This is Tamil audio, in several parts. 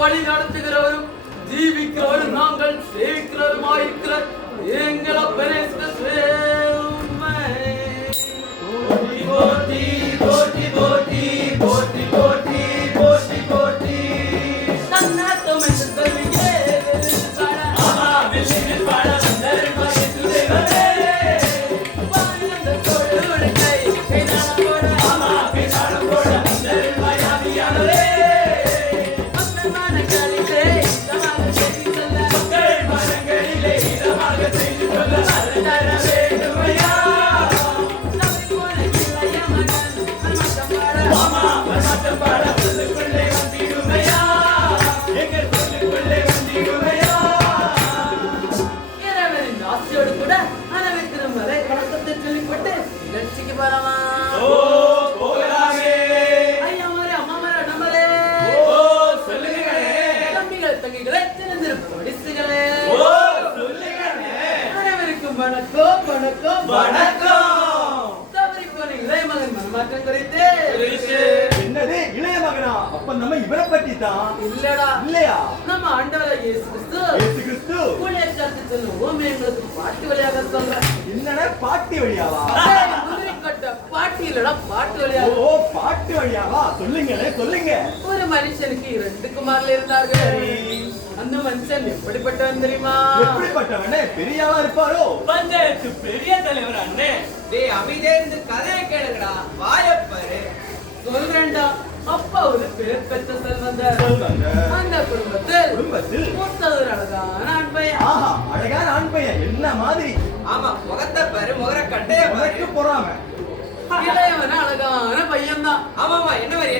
வழி நடத்துகிறவரும் ஜீவிக்கிறவரும் நாங்கள் சேவிக்கிறவருமாயிருக்கிறார் எங்கள் அப்பனே என்னது இளைய மகனா? அப்ப நம்ம இவரை பத்தி தான் இல்லடா. இல்லையா? நம்ம ஆண்டவராகிய இயேசு கிறிஸ்து ஊழியக்காரத்து சொல்லுவோம் எங்களுக்கு பாட்டு வழியாக சொல்ற. என்னடா பாட்டு வழியாவா? பாட்டு இல்லடா, பாட்டு வழியாக. ஓ, பாட்டு வழியாவா? சொல்லுங்களே சொல்லுங்க. ஒரு மனுஷனுக்கு 2 குமாரர்கள் இருந்தார்கள். அந்த மனுஷன் எப்படிப்பட்டவன் தெரியுமா? எப்படிப்பட்டவனே? பெரிய ஆளா இருப்பாரோ? பஞ்சாயத்து பெரிய தலைவர் அண்ணே. டேய் அமைதியா இருந்து கதையை கேளுங்கடா. வாயப்பாரு சொல்றேன்டா. அப்பா ஒரு பேர் பெற்ற செல்வந்தர். அந்த குடும்பத்தில் மூத்தவர் அழகான ஆண் பையன். ஆஹா, அழகான ஆண் பையன். என்ன மாதிரி? ஆமா, முகத்தை பாரு, முகர கட்டைய பாரு. போறாம இளையவன அழகான பையன் தான். ஆமாமா, என்ன மாதிரி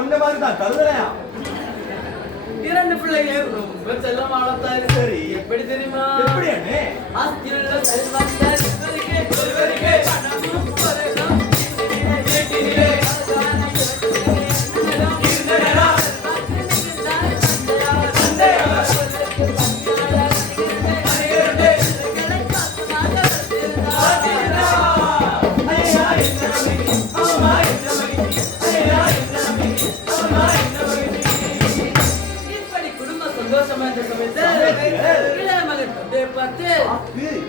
ஒன்ன மாதிரி தான். தருதலையா? 2 பிள்ளைகள் ரொம்ப செல்லமானதாரு. சரி, எப்படி தெரியுமா? எப்படி அண்ணே? ஆஸ்திரேலியா செல்வந்தர் ஒருவருக்கு பணமும் பரகம் வீட்டிலே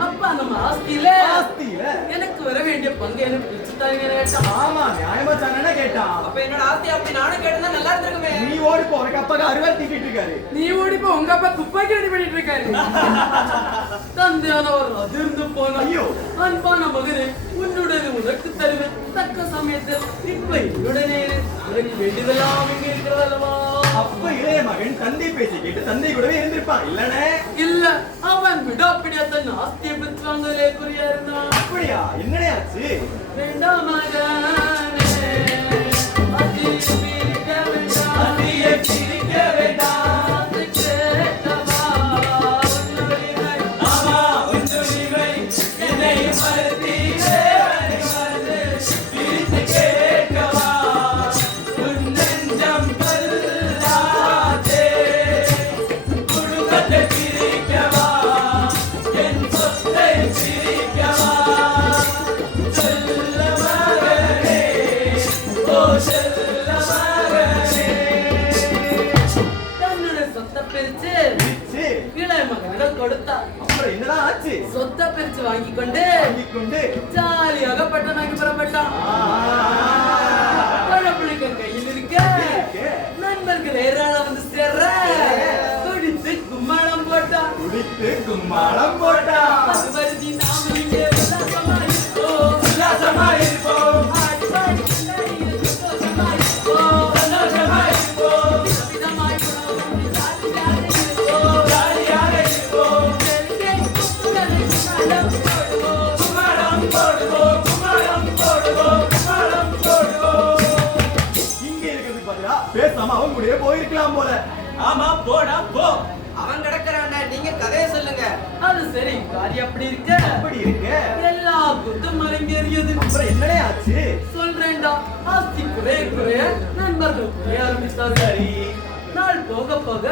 அப்பா நம்ம ஆஸ்தியில எனக்கு வர வேண்டிய பங்கு எனக்கு பிடிச்சுட்டாங்க. ஆமா, நியாயமா தானே கேட்டான். அப்ப என்னோட ஆஸ்தி அப்படி நானும் கேட்டா நல்லா இருந்திருக்குமே. நீ ஓடி போ, உனக்கு அப்பா அறுவடை தீக்கிட்டு இருக்காரு. நீ ஓடி போ, உங்க அப்பா துப்பாக்கி ரெடி பண்ணிட்டு இருக்காரு. தந்தையானவர் அதிர்ந்து போன. ஐயோ, அன்பான மகனே, உன்னுடைய உனக்கு தருவேன் தக்க சமயத்தில். இப்ப என்னுடனே உனக்கு வேண்டியதெல்லாம் இங்க இருக்கிறதல்லவா? அப்ப இளைய மகன் தந்தை பேசி கேட்டு தந்தை கூடவே இருந்திருப்பான் இல்லனே? இல்ல, அவன் விடாப்பிடியா தன் ஆஸ்தியை பெற்றாங்களே குறியா இருந்தான். அப்படியா? என்னனே ஆச்சு? வேண்டாம் மகனே, அதியை பிரிக்க வேண்டாம். சொத்தை பிரிச்சு வாங்கிக் கொண்டு ஜாலியாக பட்டணாக்கி புறப்பட்டான். பழப்புளிக்க கையில் இருக்க நண்பர்கள் ஏராளம் வந்து சேர்ற குடித்து கும்மாளம் போட்டான். கும்மாளம் போட்டா அது வருதி நாம் இங்கே உல்லாசமாயிருப்போம். உல்லாசமாயிருப்போம். ஆடி பாடி கொண்டாடிய சந்தோஷமாயிருப்போம். சந்தோஷமாயிருப்போம். விதவிதமாய் உணவு ஜாலியாக இருப்போம். ஜாலியாக இருப்போம். தெருக்கே குப்புகளை கும்மாளம் போடுவோம். கும்மாளம் போடுவோம். கும்மாளம் போடுவோம். கும்மாளம் போடுவோம். இங்க இருக்கிறது பதிலா பேசாம அவங்க கூடயே போயிருக்கலாம் போல. ஆமா போடா போ. அவன் கிடக்குறான்டா, நீங்க கதையை சொல்லுங்க. அது சரி, காரியம் அப்படி இருக்க அப்படி இருக்கு. எல்லா குத்தும் அரங்கேறியது. அப்புறம் என்னடே ஆச்சு? சொல்றேன்டா, ஆஸ்தி குறைய குறைய நண்பர்கள் குறைய ஆரம்பித்தார்கள். சரி. நாள் போக போக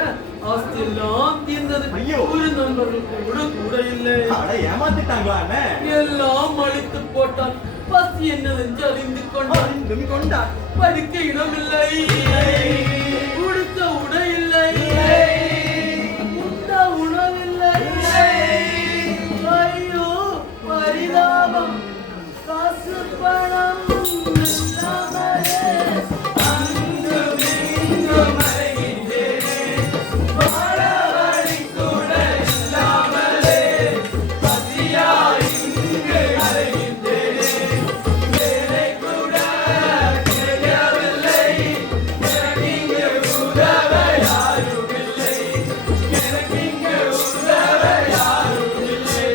ஆஸ்தி எல்லாம் தீர்ந்தது. ஐயோ. ஒரு நண்பர்கள் கூட கூட இல்லை. அட ஏமாத்திட்டாங்களா அண்ணன்? எல்லாம் அழித்து போட்டான். பசி என்னதென்று அறிந்து கொண்டான். அறிந்தும் கொண்டான். படுக்க இடமில்லை, உடுக்க உடை இல்லை, உண்ண உணவில்லை. ஐயோ பரிதாபம், காசு பணம் இல்லாமலே அங்கும் இங்கும் அலைகின்றேனே. வாழ வழி கூட இல்லாமலே பசியாய் இங்கு அலைகின்றேனே. வேலை கூட கிடைக்கவில்லை. எனக்கு இங்கு உதவ யாரும் இல்லை. எனக்கு இங்கு உதவ யாரும் இல்லை.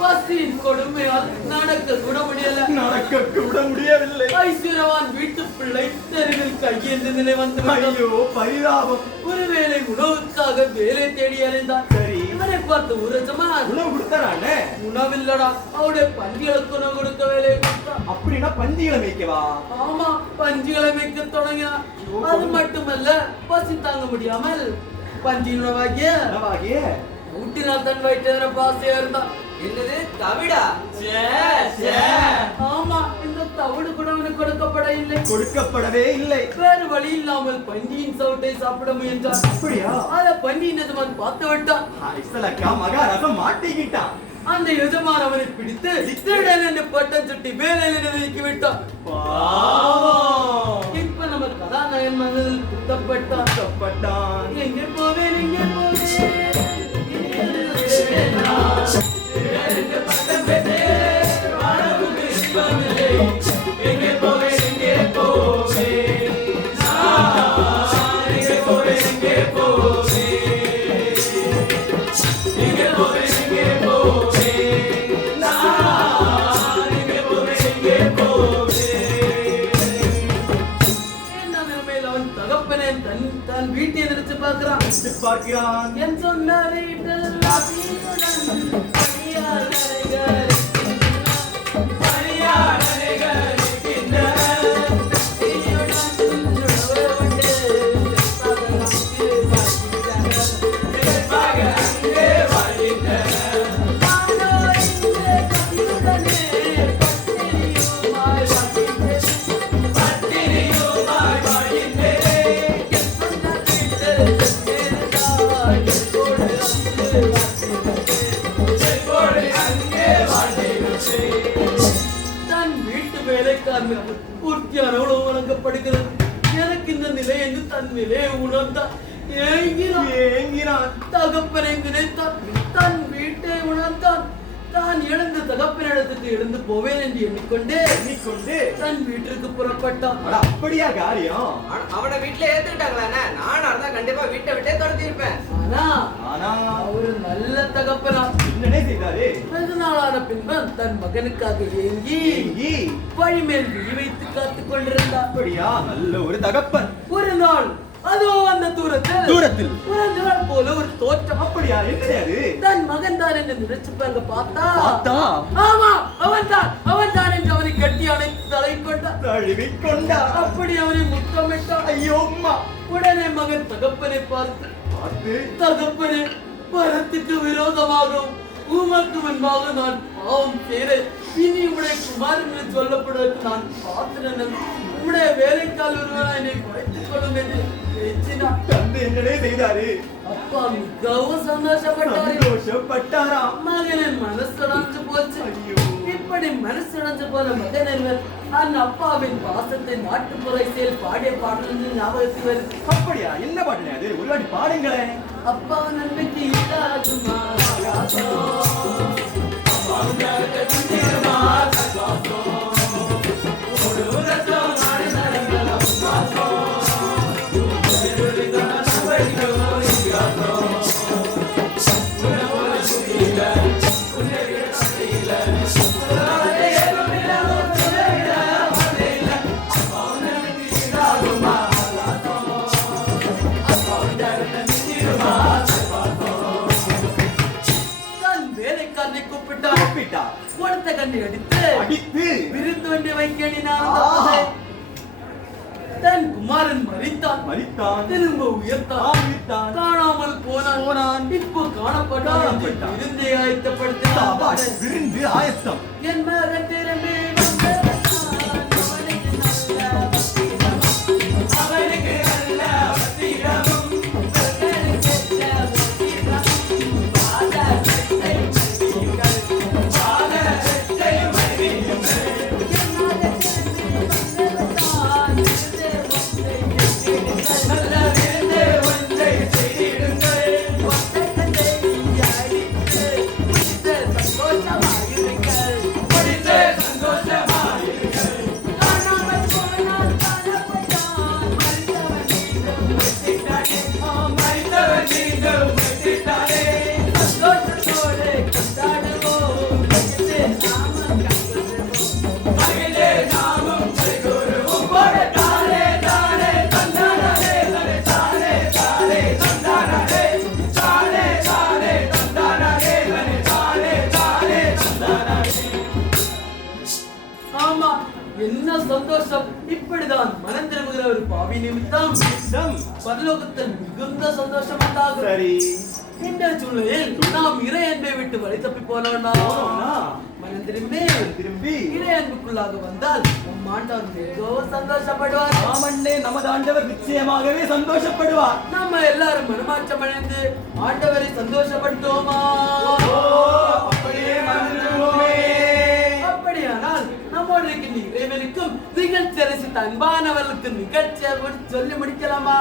பசியின் கொடுமையால் நடக்க கூட முடியல. நடக்க கூட முடியவில்லை. ஐஸ்வர்யவான் வீட்டு பிள்ளை தெருவில் கையேந்த நிலை வந்து விட்டது. ஐயோ பரிதாபம். ஒருவேளை உணவுக்காக வேலை தேடி அலைந்தான். சரி. இவனை பார்த்து ஊரஜமா உணவு கொடுத்தானே? உணவில்லடா, அவருடைய பந்திகளுக்கு உணவு கொடுக்க வேலையை கொடுத்தான். அப்படின்னா பந்திகளை மேய்க்கவா? ஆமா, பஞ்சுகளை வைக்க தொடங்கினான். அது மட்டுமல்ல, பசி தாங்க முடியாமல் பஞ்சி உணவாகிய உணவாகிய ஊட்டினால் தன் வயிற்று பாசையா இருந்தான். என்னது தவிடா? சே, சே. ஆமா, இந்த தவிடு கூட அவனுக்கு கொடுக்கப்பட இல்லை. கொடுக்கப்படவே இல்லை. வேறு வழி இல்லாமல் பன்றியின் சவுட்டை சாப்பிட முயன்றான். அப்படியா? அத பன்றியின் எஜமான் பார்த்து விட்டான். ஐசலக்கா மகாராசம் மாட்டிக்கிட்டான். அந்த எஜமான் அவனை பிடித்து திருடன் என்று பட்டம் சுட்டி வேலையில் நிறுத்தி விட்டான். பாவம். இப்ப நம்ம கதாநாயகன் மனதில் குத்தப்பட்டான். கஷ்டப்பட்டான். எங்கே போவேன், எங்கே போவேன், இரண்டு பட்டம் பெற்றே வாழவும் இன்பமில்லை. எங்கே போவேன், எங்கே போவேன்? நான் எங்கே போவேன், எங்கே போவேன்? எங்கே போவேன், எங்கே போவேன்? நான் எங்கே போவேன், எங்கே போவேன்? என்ன நிலைமையில் அவன் தகப்பனே தன் வீட்டை நினைச்சு பார்க்கிறான். பார்க்கிறான். என் சொந்த வீட்டில் அபியுடன் பணியாளர்கள் பணியாளர்கள் இருக்கின்றன. அபியுடன் உணவு உண்டு. சிறப்பாக அங்கே வாழ்கின்றனர். நானோ இங்கே கதியுடனே பட்டினியுமாய் வாழ்கின்றேன். பட்டினியுமாய் வாழ்கின்றேன். என் சொந்த வீட்டில் சென்றிருந்தால் எப்போது அங்கே வாழ்கின்றேன். செல்வோடு அங்கே வாழ்கின்றேன். தன் வீட்டு வேலைக்காரனுக்கு பூர்த்தியான உணவு வழங்கப்படுகிறது. எனக்கு இந்த நிலை என்று தன் நிலையை உணர்ந்தான். ஏங்கினான். ஏங்கினான். தகப்பனை நினைத்தான். தன் வீட்டை உணர்ந்தான். தான் எழுந்த தகப்பனிடத்துக்கு எழுந்து போவேன் என்று எண்ணிக்கொண்டே எண்ணிக்கொண்டு தன் வீட்டிற்கு புறப்பட்டான். அட அப்படியா காரியம்? அவனை வீட்டுல ஏத்துக்கிட்டாங்களா? நானா இருந்தா கண்டிப்பா வீட்டை விட்டே துரத்தி இருப்பேன். ஆனா ஆனா அவரு நல்ல தகப்பனா. என்னடே செய்தாரு? வெகு நாளான பின்பு தன் மகனுக்காக ஏங்கி ஏங்கி வழிமேல் விழி வைத்து காத்துக் கொண்டிருந்தார். அப்படியா? நல்ல ஒரு தகப்பன். ஒரு நாள் அதோ அந்த தூரத்தில் ஒரு நாள் போல ஒரு தோற்றம். அப்படியா? என்னடே அது? தன் மகன் தான் என்று நினைச்சு பாருங்க. பார்த்தா ஆமா, அவன் தான் என்று அவனை கட்டி அணைத்து தலை கொண்டான். தழுவிக்கொண்டா. அப்படி அவனை முத்தமிட்டான். ஐயோ அம்மா. உடனே மகன் தகப்பனை பார்த்து, பார்த்து தகப்பனே, பரத்துக்கு விரோதமாகவும் உமக்கு முன்பாக நான் பாவம் செய்தேன். இனி உடைய குமாரன் என்று சொல்லப்படுவதற்கு நான் பார்க்கிறேன். உடைய வேலைக்கால் ஒருவனாய் என்னை வைத்துக் கொள்ளும் என்று கிடைச்சினான். தந்தை என்னடே செய்தாரு? அப்பா மிகவும் சந்தோஷப்பட்டாரு. சந்தோஷப்பட்டாராம். மகனின் மனசுடைஞ்சு போச்சு. ஐயோ. இப்படி மனசுடைஞ்சு போன மகனின் அந்த அப்பாவின் பாசத்தை நாட்டுப்புற இசையில் பாடிய பாடல்கள் ஞாபகத்தில் வருது. அப்படியா? என்ன பாட்டுல அது? ஒரு வாட்டி பாடுங்களேன். அப்பா நன்மைக்கு ஈடாகுமா தன் வேலைக்காரனை கூப்பிட்டார். கூப்பிட்டார். கொடுத்த கண்ணை அடித்து அடித்து விருந்து ஒன்றை வைக்க எண்ணினான். ஆ. தன் குமாரன் மறித்தான். மரித்தான். திரும்ப உயர்த்தான். உயிர்த்தான். காணாமல் போனான். இப்போ காணப்பட்டான். விருந்தை சபாஷ். ஆயத்தப்படுத்தினான். விருந்து ஆயத்தம். என் மகன் திரும்பி வந்தான். அவனுக்கு நல்ல வசீகரம். அவனுக்கு நல்ல வசீகரம். பாதத்தை மறியுங்கள். பாதத்தை மறியுங்கள். என் மகன் திரும்பி வந்தான். நல்ல விருந்தை ஒன்றை செய்திடுங்கள். ஒட்டகத்தை அடித்து முடித்த சந்தோஷமாயிருங்கள். முடித்த சந்தோஷமாயிருங்கள். காணாமல் போனால் காணப்பட்டான். மறித்தவன் மீண்டும் உயிர்த்திட்டானே. மறித்தவன் மீண்டும் உயிர்த்திட்டானே. சந்தோஷத்தோடு கொண்டாடுவோம். மகிழ்ந்து நாமும் கண்டுகொள்வோம். மகிழ்ந்து நாமும் கைகூறுவோம். போட தானே தானே தந்தானே தானே தானே தானே தந்தானே தானே தானே தந்தானே தானே தானே தந்தானே. ஆமா, என்ன சந்தோஷம். இப்படிதான் மனம் திரும்புகிற ஒரு பாவி நிமித்தம் பரலோகத்தில் மிகுந்த சந்தோஷம் உண்டாகும். சரி. இந்த சூழ்நிலையில் நாம் இறை அன்பை விட்டு வழி தப்பி போனோம்னா மனம் திரும்பி திரும்பி இறை அன்புக்குள்ளாக வந்தால் நம் ஆண்டவர் மிகவும் சந்தோஷப்படுவார். ஆமண்ணே, நமது ஆண்டவர் நிச்சயமாகவே சந்தோஷப்படுவார். நம்ம எல்லாரும் மனமாற்றம் அடைந்து ஆண்டவரை சந்தோஷப்படுத்துவோமா? அப்படியே மறந்துடுவோமே. அப்படியானால் நம்மோடு இருக்கின்ற இறைவனுக்கும் நிகழ்ச்சி அரிசித்த அன்பானவர்களுக்கு நிகழ்ச்சியை சொல்லி முடிக்கலாமா?